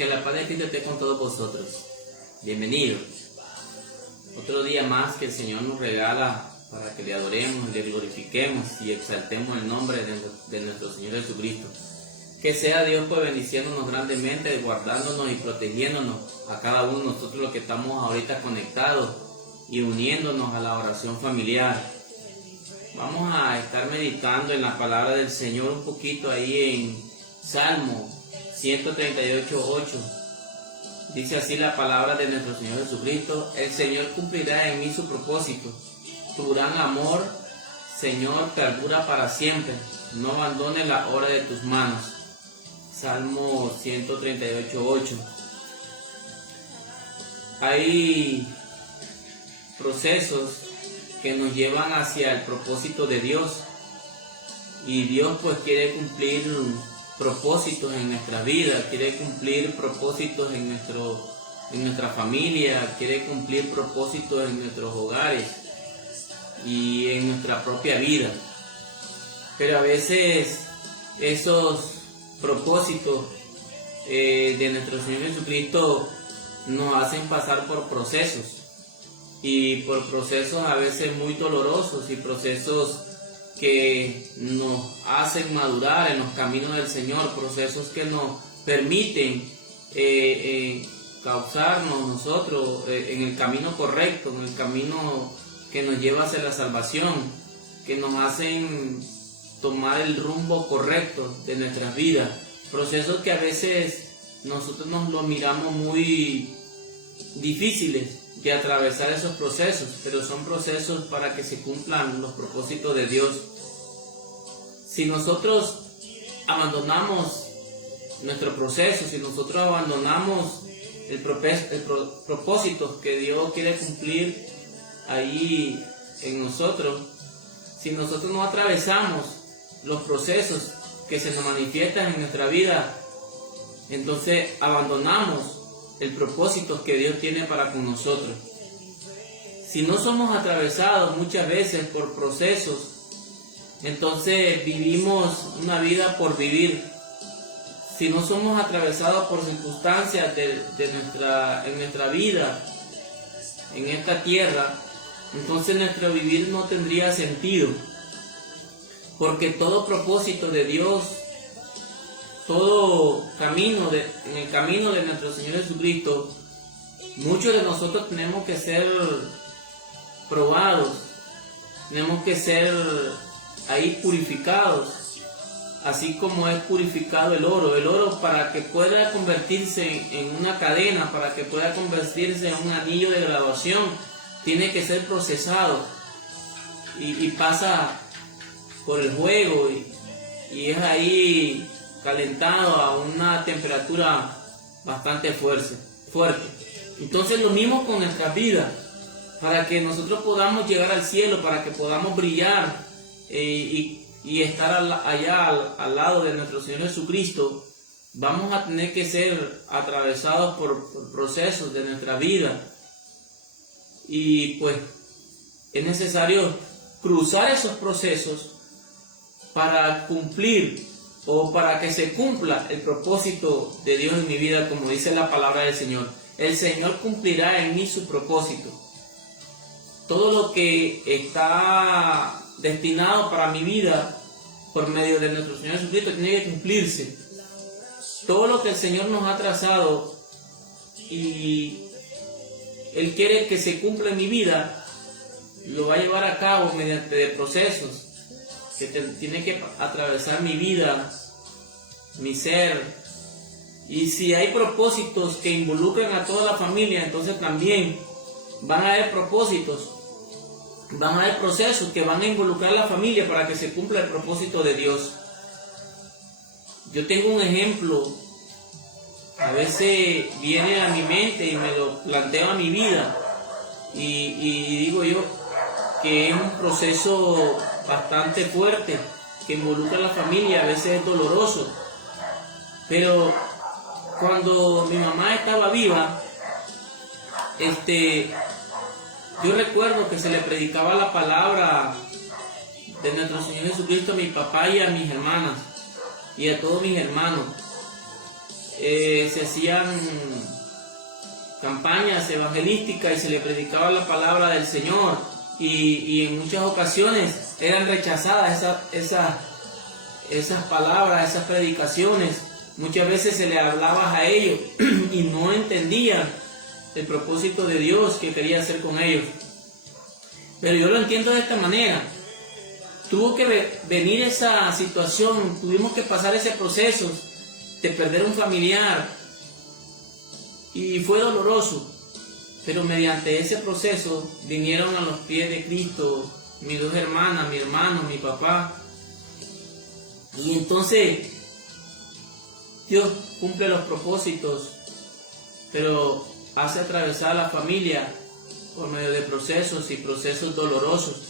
Que la paz de Cristo esté con todos vosotros. Bienvenidos. Otro día más que el Señor nos regala para que le adoremos, le glorifiquemos y exaltemos el nombre de nuestro Señor Jesucristo. Que sea Dios pues bendiciéndonos grandemente, guardándonos y protegiéndonos a cada uno de nosotros los que estamos ahorita conectados y uniéndonos a la oración familiar. Vamos a estar meditando en la palabra del Señor un poquito ahí en Salmo 138:8. Dice así la palabra de nuestro Señor Jesucristo: el Señor cumplirá en mí su propósito. Tu gran amor, Señor, perdura para siempre. No abandones la obra de tus manos. Salmo 138:8. Hay procesos que nos llevan hacia el propósito de Dios, y Dios pues quiere cumplir propósitos en nuestra vida, quiere cumplir propósitos en nuestra familia, quiere cumplir propósitos en nuestros hogares y en nuestra propia vida. Pero a veces esos propósitos de nuestro Señor Jesucristo nos hacen pasar por procesos, y por procesos a veces muy dolorosos, y procesos que nos hacen madurar en los caminos del Señor, procesos que nos permiten causarnos nosotros en el camino correcto, en el camino que nos lleva hacia la salvación, que nos hacen tomar el rumbo correcto de nuestras vidas. Procesos que a veces nosotros nos lo miramos muy difíciles de atravesar esos procesos, pero son procesos para que se cumplan los propósitos de Dios. Si nosotros abandonamos nuestro proceso, si nosotros abandonamos el propósito que Dios quiere cumplir ahí en nosotros, si nosotros no atravesamos los procesos que se nos manifiestan en nuestra vida, entonces abandonamos el propósito que Dios tiene para con nosotros. Si no somos atravesados muchas veces por procesos, entonces vivimos una vida por vivir. Si no somos atravesados por circunstancias en nuestra vida, en esta tierra, entonces nuestro vivir no tendría sentido, porque todo propósito de Dios, todo camino en el camino de nuestro Señor Jesucristo, muchos de nosotros tenemos que ser probados, tenemos que ser ahí purificados, así como es purificado el oro para que pueda convertirse en una cadena, para que pueda convertirse en un anillo de graduación, tiene que ser procesado y pasa por el fuego y es ahí calentado a una temperatura bastante fuerte. Entonces lo mismo con nuestras vidas, para que nosotros podamos llegar al cielo, para que podamos brillar y estar allá al lado de nuestro Señor Jesucristo, vamos a tener que ser atravesados por procesos de nuestra vida, y pues es necesario cruzar esos procesos para cumplir o para que se cumpla el propósito de Dios en mi vida, como dice la palabra del Señor. El Señor cumplirá en mí su propósito. Todo lo que está destinado para mi vida por medio de nuestro Señor Jesucristo tiene que cumplirse. Todo lo que el Señor nos ha trazado y Él quiere que se cumpla en mi vida, lo va a llevar a cabo mediante procesos que tiene que atravesar mi vida, mi ser. Y si hay propósitos que involucran a toda la familia, entonces también van a haber propósitos, van a haber procesos que van a involucrar a la familia para que se cumpla el propósito de Dios. Yo tengo un ejemplo, a veces viene a mi mente y me lo planteo a mi vida, y digo yo que es un proceso bastante fuerte que involucra a la familia, a veces es doloroso, pero cuando mi mamá estaba viva, yo recuerdo que se le predicaba la palabra de nuestro Señor Jesucristo a mi papá y a mis hermanas y a todos mis hermanos. se hacían campañas evangelísticas y se le predicaba la palabra del Señor, y en muchas ocasiones eran rechazadas esas palabras, esas predicaciones. Muchas veces se le hablaba a ellos y no entendían el propósito de Dios que quería hacer con ellos. Pero yo lo entiendo de esta manera. Tuvo que venir esa situación, tuvimos que pasar ese proceso de perder un familiar, y fue doloroso, pero mediante ese proceso vinieron a los pies de Cristo mis dos hermanas, mi hermano, mi papá, y entonces Dios cumple los propósitos, pero hace atravesar a la familia por medio de procesos y procesos dolorosos,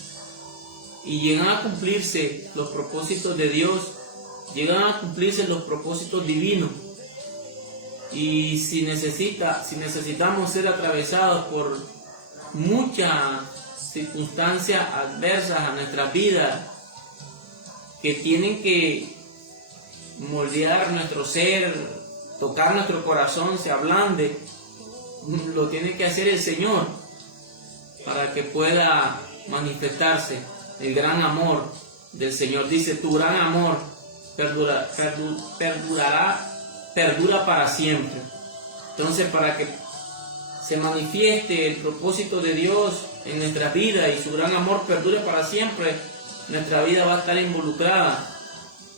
y llegan a cumplirse los propósitos de Dios, llegan a cumplirse los propósitos divinos. Y si necesitamos ser atravesados por muchas circunstancias adversas a nuestras vidas, que tienen que moldear nuestro ser, tocar nuestro corazón, se ablande, lo tiene que hacer el Señor para que pueda manifestarse el gran amor del Señor. Dice, tu gran amor perdura para siempre. Entonces, para que se manifieste el propósito de Dios en nuestra vida y su gran amor perdure para siempre, nuestra vida va a estar involucrada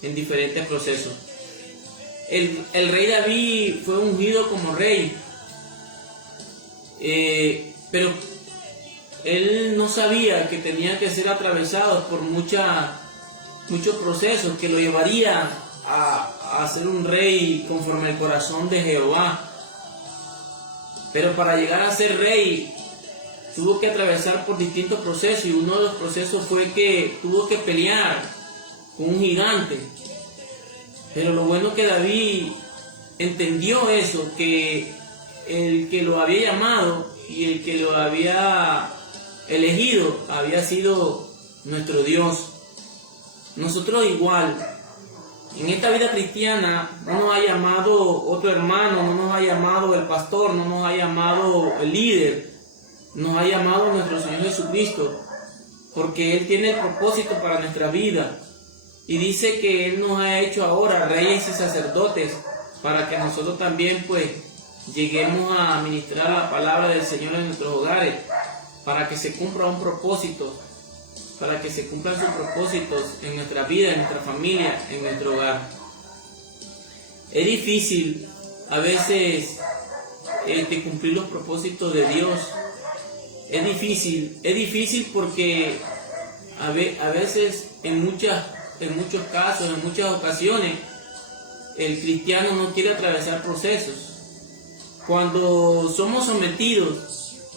en diferentes procesos. El rey David fue ungido como rey, pero él no sabía que tenía que ser atravesado por muchos procesos que lo llevarían a ser un rey conforme al corazón de Jehová. Pero para llegar a ser rey tuvo que atravesar por distintos procesos, y uno de los procesos fue que tuvo que pelear con un gigante. Pero lo bueno que David entendió eso, que el que lo había llamado y el que lo había elegido había sido nuestro Dios. Nosotros igual, en esta vida cristiana, no nos ha llamado otro hermano, no nos ha llamado el pastor, no nos ha llamado el líder, nos ha llamado nuestro Señor Jesucristo, porque Él tiene el propósito para nuestra vida, y dice que Él nos ha hecho ahora reyes y sacerdotes, para que nosotros también pues lleguemos a ministrar la palabra del Señor en nuestros hogares, para que se cumpla un propósito, para que se cumplan sus propósitos en nuestra vida, en nuestra familia, en nuestro hogar. Es difícil a veces cumplir los propósitos de Dios. Es difícil porque a veces en muchos casos, en muchas ocasiones, el cristiano no quiere atravesar procesos. Cuando somos sometidos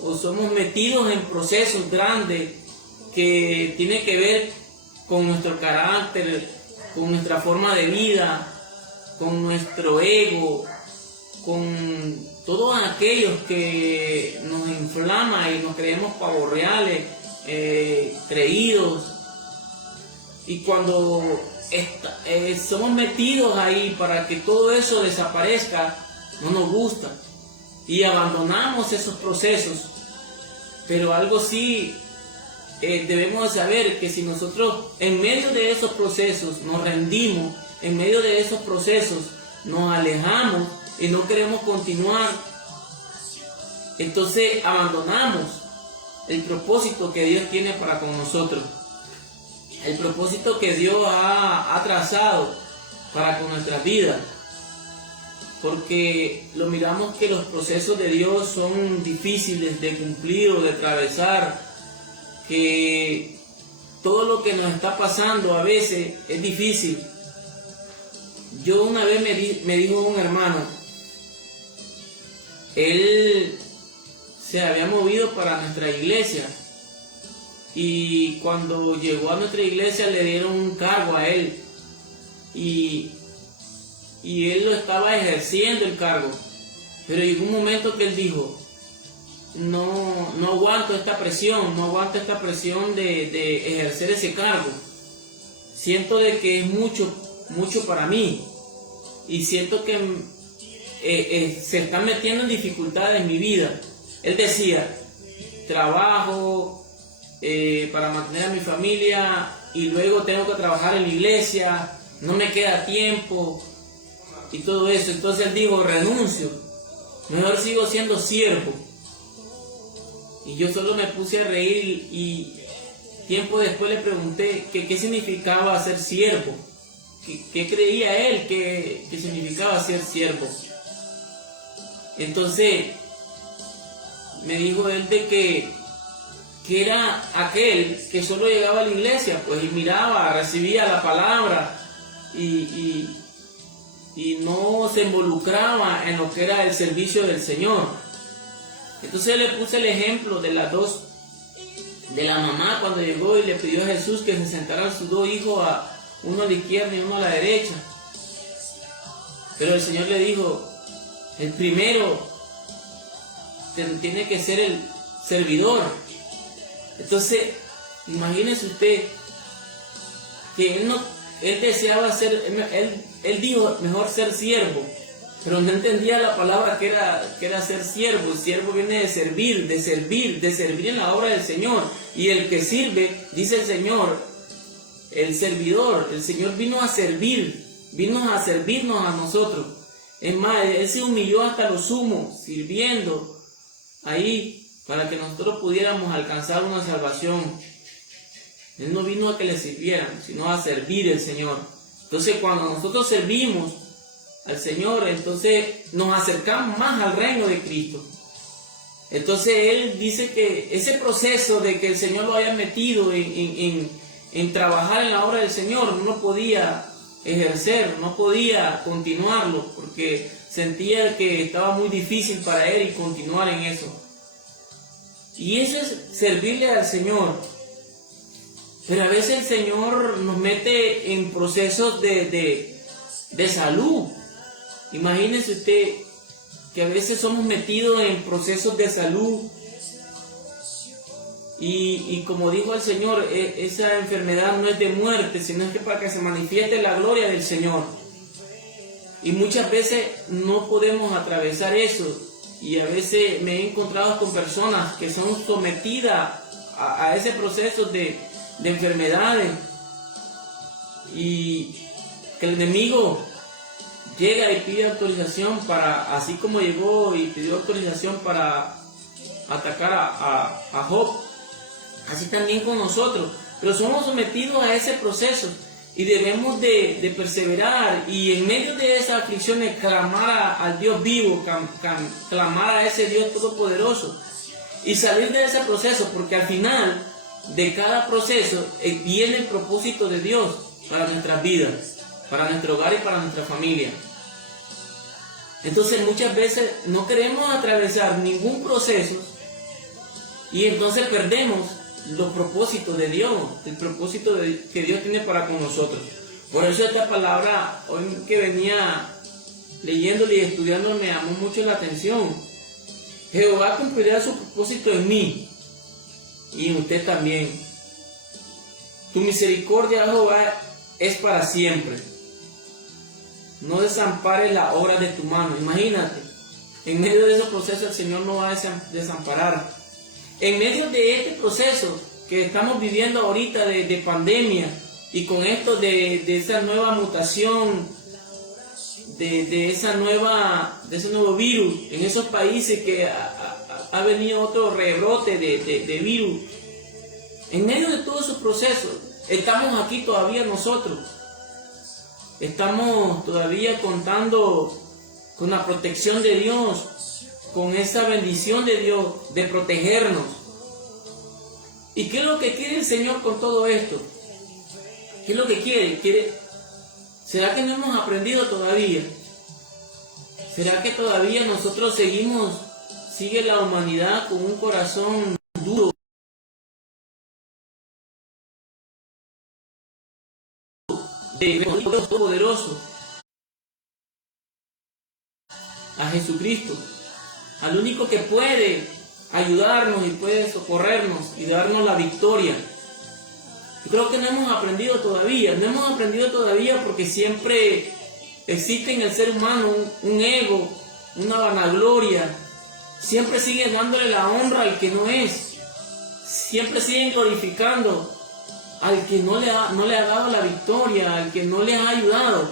o somos metidos en procesos grandes que tiene que ver con nuestro carácter, con nuestra forma de vida, con nuestro ego, con todos aquellos que nos inflama y nos creemos pavorreales, creídos, y cuando somos metidos ahí para que todo eso desaparezca, no nos gusta y abandonamos esos procesos. Pero algo sí debemos saber, que si nosotros en medio de esos procesos nos rendimos, en medio de esos procesos nos alejamos y no queremos continuar, entonces abandonamos el propósito que Dios tiene para con nosotros, el propósito que Dios ha trazado para con nuestras vidas, porque lo miramos que los procesos de Dios son difíciles de cumplir o de atravesar, que todo lo que nos está pasando a veces es difícil. Yo una vez me dijo un hermano, él se había movido para nuestra iglesia, y cuando llegó a nuestra iglesia le dieron un cargo a él, y él lo estaba ejerciendo el cargo, pero llegó un momento que él dijo, no aguanto esta presión, de ejercer ese cargo. Siento de que es mucho para mí, y siento que se están metiendo en dificultades en mi vida. Él decía, trabajo para mantener a mi familia y luego tengo que trabajar en la iglesia, no me queda tiempo y todo eso. Entonces él dijo, renuncio, mejor sigo siendo siervo. Y yo solo me puse a reír y tiempo después le pregunté qué significaba ser siervo, qué creía él que significaba ser siervo. Entonces me dijo él de que era aquel que solo llegaba a la iglesia, pues, y miraba, recibía la palabra y no se involucraba en lo que era el servicio del Señor. Entonces le puse el ejemplo de las dos, de la mamá cuando llegó y le pidió a Jesús que se sentaran sus dos hijos, uno a la izquierda y uno a la derecha. Pero el Señor le dijo, el primero tiene que ser el servidor. Entonces, imagínese usted que él deseaba ser, él dijo mejor ser siervo, pero no entendía la palabra que era ser siervo. El siervo viene de servir en la obra del Señor. Y el que sirve, dice el Señor, el servidor, el Señor vino a servirnos a nosotros. Es más, Él se humilló hasta lo sumo, sirviendo ahí para que nosotros pudiéramos alcanzar una salvación. Él no vino a que le sirvieran, sino a servir al Señor. Entonces, cuando nosotros servimos al Señor, entonces nos acercamos más al reino de Cristo. Entonces Él dice que ese proceso de que el Señor lo haya metido en trabajar en la obra del Señor, no podía ejercer, no podía continuarlo, porque sentía que estaba muy difícil para Él y continuar en eso. Y eso es servirle al Señor. Pero a veces el Señor nos mete en procesos de salud. Imagínese usted que a veces somos metidos en procesos de salud y como dijo el Señor, esa enfermedad no es de muerte, sino es que para que se manifieste la gloria del Señor. Y muchas veces no podemos atravesar eso, y a veces me he encontrado con personas que son sometidas a ese proceso de enfermedades, y que el enemigo llega y pide autorización para, así como llegó y pidió autorización para atacar a Job, así también con nosotros. Pero somos sometidos a ese proceso y debemos de perseverar, y en medio de esas aflicciones clamar al Dios vivo, clamar a ese Dios todopoderoso y salir de ese proceso, porque al final de cada proceso viene el propósito de Dios para nuestras vidas, para nuestro hogar y para nuestra familia. Entonces muchas veces no queremos atravesar ningún proceso y entonces perdemos los propósitos de Dios, el propósito que Dios tiene para con nosotros. Por eso esta palabra, hoy que venía leyéndole y estudiando, me llamó mucho la atención. Jehová cumplirá su propósito en mí y en usted también. Tu misericordia, Jehová, es para siempre. No desampares la obra de tu mano. Imagínate, en medio de ese proceso el Señor no va a desamparar. En medio de este proceso que estamos viviendo ahorita de pandemia, y con esto de esa nueva mutación, de ese nuevo virus, en esos países que ha venido otro rebrote de virus, en medio de todo ese proceso, estamos aquí todavía nosotros. Estamos todavía contando con la protección de Dios, con esa bendición de Dios de protegernos. ¿Y qué es lo que quiere el Señor con todo esto? ¿Qué es lo que quiere? ¿Será que no hemos aprendido todavía? ¿Será que todavía nosotros sigue la humanidad con un corazón duro? De Dios poderoso, a Jesucristo, al único que puede ayudarnos y puede socorrernos y darnos la victoria. Yo creo que no hemos aprendido todavía porque siempre existe en el ser humano un ego una vanagloria. Siempre siguen dándole la honra al que no es. Siempre siguen glorificando al que no le ha dado la victoria, al que no les ha ayudado.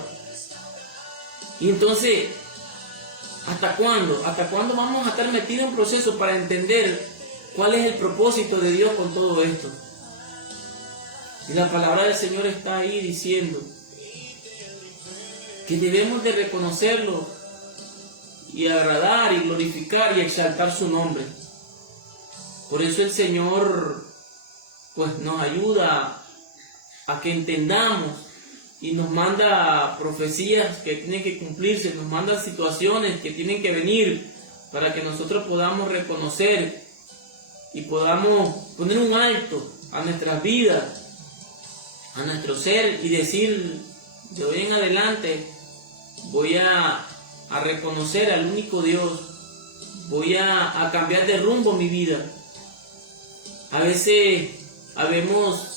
Y entonces, ¿hasta cuándo? ¿Hasta cuándo vamos a estar metidos en proceso para entender cuál es el propósito de Dios con todo esto? Y la palabra del Señor está ahí diciendo que debemos de reconocerlo y agradar y glorificar y exaltar su nombre. Por eso el Señor pues nos ayuda a que entendamos y nos manda profecías que tienen que cumplirse, nos manda situaciones que tienen que venir para que nosotros podamos reconocer y podamos poner un alto a nuestras vidas, a nuestro ser y decir, de hoy en adelante voy a reconocer al único Dios, voy a cambiar de rumbo mi vida. A veces habemos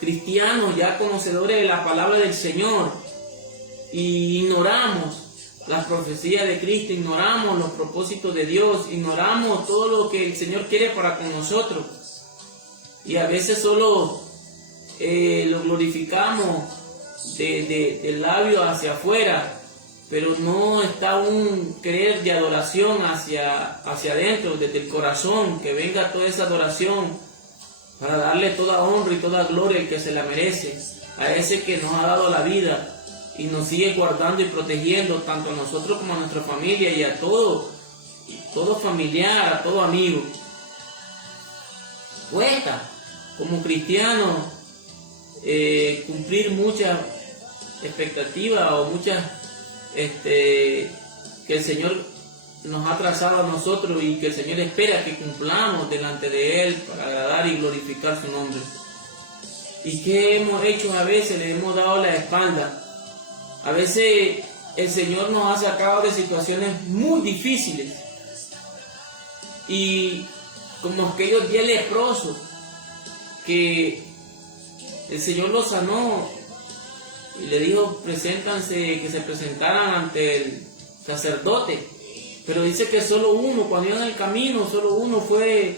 cristianos ya conocedores de la palabra del Señor y ignoramos las profecías de Cristo, ignoramos los propósitos de Dios, ignoramos todo lo que el Señor quiere para con nosotros y a veces solo lo glorificamos del labio hacia afuera, pero no está un querer de adoración hacia adentro, desde el corazón, que venga toda esa adoración para darle toda honra y toda gloria al que se la merece, a ese que nos ha dado la vida y nos sigue guardando y protegiendo tanto a nosotros como a nuestra familia y a todo familiar, a todo amigo. Cuesta como cristiano cumplir muchas expectativas o muchas que el Señor nos ha trazado a nosotros y que el Señor espera que cumplamos delante de Él para agradar y glorificar su nombre. ¿Y qué hemos hecho a veces? Le hemos dado la espalda. A veces el Señor nos ha sacado de situaciones muy difíciles y como aquellos 10 leprosos que el Señor los sanó y le dijo, preséntanse, que se presentaran ante el sacerdote. Pero dice que solo uno, cuando iban en el camino, solo uno fue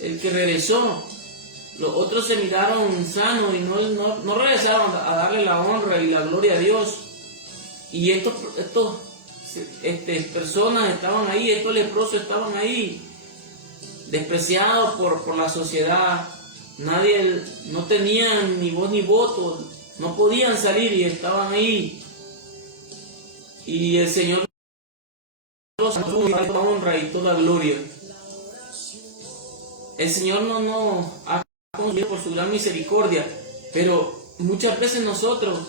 el que regresó. Los otros se miraron sanos y no regresaron a darle la honra y la gloria a Dios. Y estos personas estaban ahí, estos leprosos estaban ahí, despreciados por la sociedad. Nadie, no tenían ni voz ni voto, no podían salir y estaban ahí. Y el Señor los sanó, toda honra y toda gloria. El Señor no nos ha concedido por su gran misericordia, pero muchas veces nosotros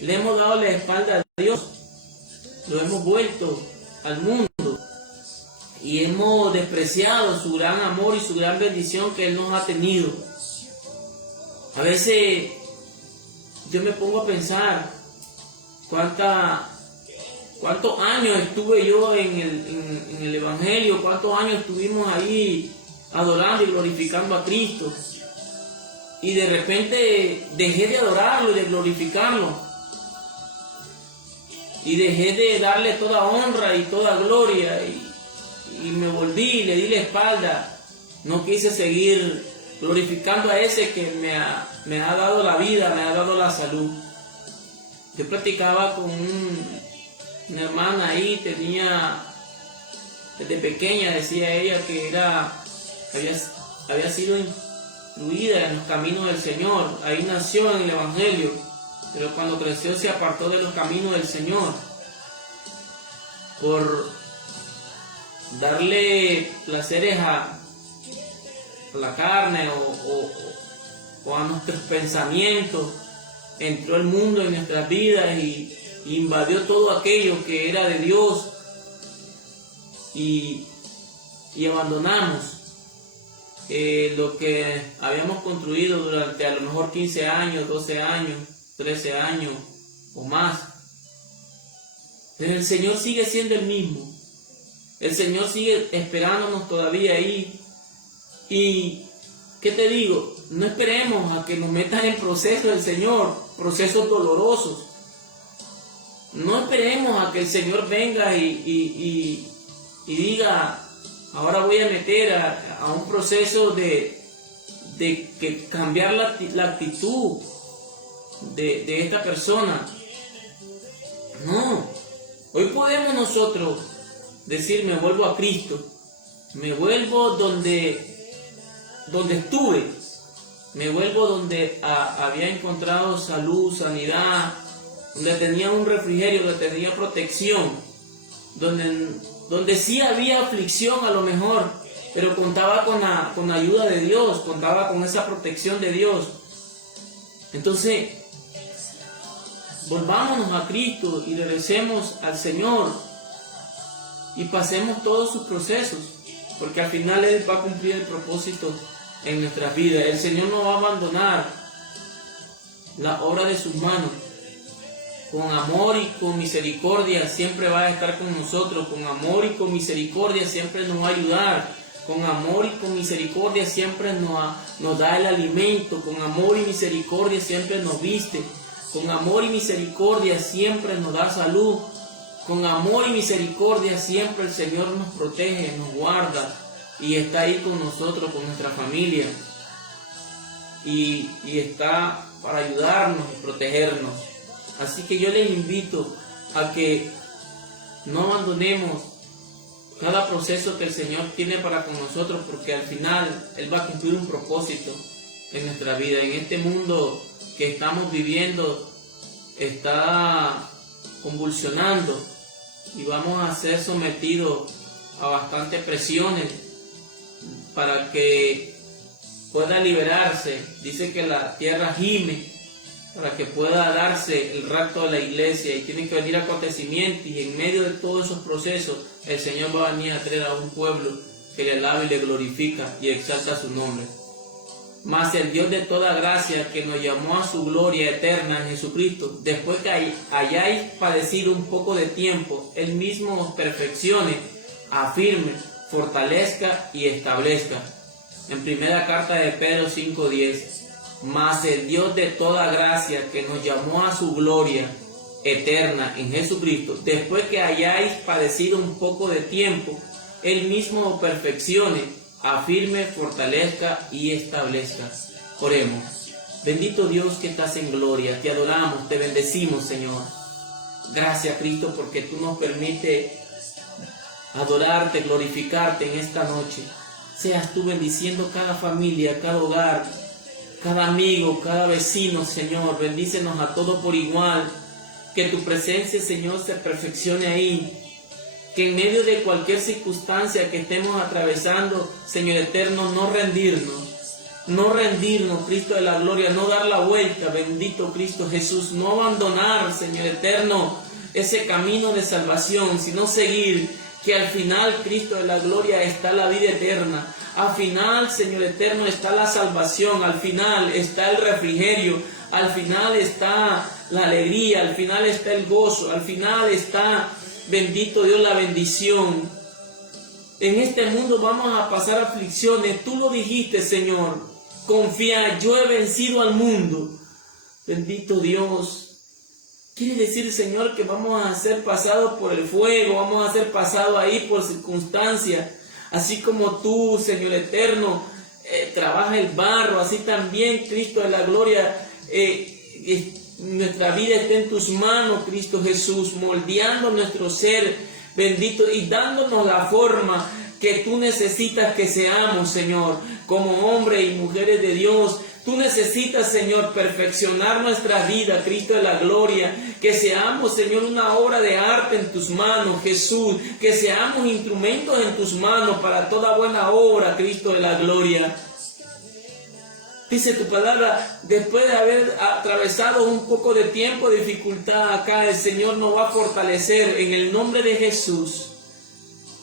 le hemos dado la espalda a Dios, lo hemos vuelto al mundo y hemos despreciado su gran amor y su gran bendición que Él nos ha tenido. A veces yo me pongo a pensar cuántos años estuve yo en el Evangelio, cuántos años estuvimos ahí adorando y glorificando a Cristo, y de repente dejé de adorarlo y de glorificarlo, y dejé de darle toda honra y toda gloria, y me volví, le di la espalda, no quise seguir glorificando a ese que me ha dado la vida, me ha dado la salud. Yo platicaba con una hermana ahí, desde pequeña decía ella que había sido instruida en los caminos del Señor, ahí nació en el Evangelio, pero cuando creció se apartó de los caminos del Señor por darle placeres a la carne o a nuestros pensamientos. Entró el mundo en nuestras vidas y invadió todo aquello que era de Dios y abandonamos lo que habíamos construido durante a lo mejor 15 años, 12 años, 13 años o más. Pero el Señor sigue siendo el mismo. El Señor sigue esperándonos todavía ahí. Y, ¿qué te digo? No esperemos a que nos metan en procesos del Señor, procesos dolorosos. No esperemos a que el Señor venga y diga, ahora voy a meter a un proceso de que cambiar la actitud de esta persona. No, hoy podemos nosotros decir, me vuelvo a Cristo, me vuelvo donde estuve, me vuelvo donde había encontrado salud, sanidad, donde tenía un refrigerio, donde tenía protección, donde sí había aflicción a lo mejor, pero contaba con la ayuda de Dios, contaba con esa protección de Dios. Entonces, volvámonos a Cristo y regresemos al Señor y pasemos todos sus procesos, porque al final Él va a cumplir el propósito en nuestras vidas. El Señor no va a abandonar la obra de sus manos. Con amor y con misericordia siempre va a estar con nosotros. Con amor y con misericordia siempre nos va a ayudar. Con amor y con misericordia siempre nos da el alimento. Con amor y misericordia siempre nos viste. Con amor y misericordia siempre nos da salud. Con amor y misericordia siempre el Señor nos protege, nos guarda y está ahí con nosotros, con nuestra familia. Y está para ayudarnos y protegernos. Así que yo les invito a que no abandonemos cada proceso que el Señor tiene para con nosotros, porque al final Él va a cumplir un propósito en nuestra vida. En este mundo que estamos viviendo está convulsionando y vamos a ser sometidos a bastantes presiones para que pueda liberarse. Dice que la tierra gime para que pueda darse el rapto de la iglesia y tienen que venir acontecimientos, y en medio de todos esos procesos el Señor va a venir a traer a un pueblo que le alaba y le glorifica y exalta su nombre. Mas el Dios de toda gracia, que nos llamó a su gloria eterna en Jesucristo, después que hayáis padecido un poco de tiempo, Él mismo os perfeccione, afirme, fortalezca y establezca. En primera carta de Pedro 5:10. Mas el Dios de toda gracia, que nos llamó a su gloria eterna en Jesucristo, después que hayáis padecido un poco de tiempo, Él mismo os perfeccione, afirme, fortalezca y establezca. Oremos. Bendito Dios que estás en gloria, te adoramos, te bendecimos, Señor. Gracias, Cristo, porque tú nos permites adorarte, glorificarte en esta noche. Seas tú bendiciendo cada familia, cada hogar, cada amigo, cada vecino, Señor. Bendícenos a todos por igual. Que tu presencia, Señor, se perfeccione ahí. Que en medio de cualquier circunstancia que estemos atravesando, Señor eterno, no rendirnos, Cristo de la gloria, no dar la vuelta, bendito Cristo Jesús, no abandonar, Señor eterno, ese camino de salvación, sino seguir, que al final, Cristo de la gloria, está la vida eterna. Al final, Señor eterno, está la salvación. Al final está el refrigerio. Al final está la alegría. Al final está el gozo. Al final está, bendito Dios, la bendición. En este mundo vamos a pasar aflicciones. Tú lo dijiste, Señor. Confía, yo he vencido al mundo. Bendito Dios. Quiere decir, Señor, que vamos a ser pasados por el fuego. Vamos a ser pasados ahí por circunstancias. Así como tú, Señor eterno, trabaja el barro, así también, Cristo de la gloria, nuestra vida está en tus manos, Cristo Jesús, moldeando nuestro ser, bendito, y dándonos la forma que tú necesitas que seamos, Señor, como hombres y mujeres de Dios. Tú necesitas, Señor, perfeccionar nuestra vida, Cristo de la gloria, que seamos, Señor, una obra de arte en tus manos, Jesús, que seamos instrumentos en tus manos para toda buena obra, Cristo de la gloria. Dice tu palabra, después de haber atravesado un poco de tiempo de dificultad acá, el Señor nos va a fortalecer en el nombre de Jesús.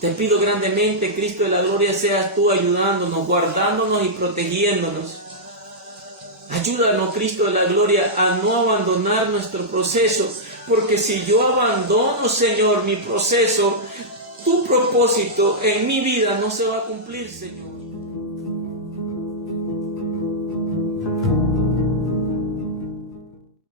Te pido grandemente, Cristo de la gloria, seas tú ayudándonos, guardándonos y protegiéndonos. Ayúdanos, Cristo de la gloria, a no abandonar nuestro proceso, porque si yo abandono, Señor, mi proceso, tu propósito en mi vida no se va a cumplir, Señor.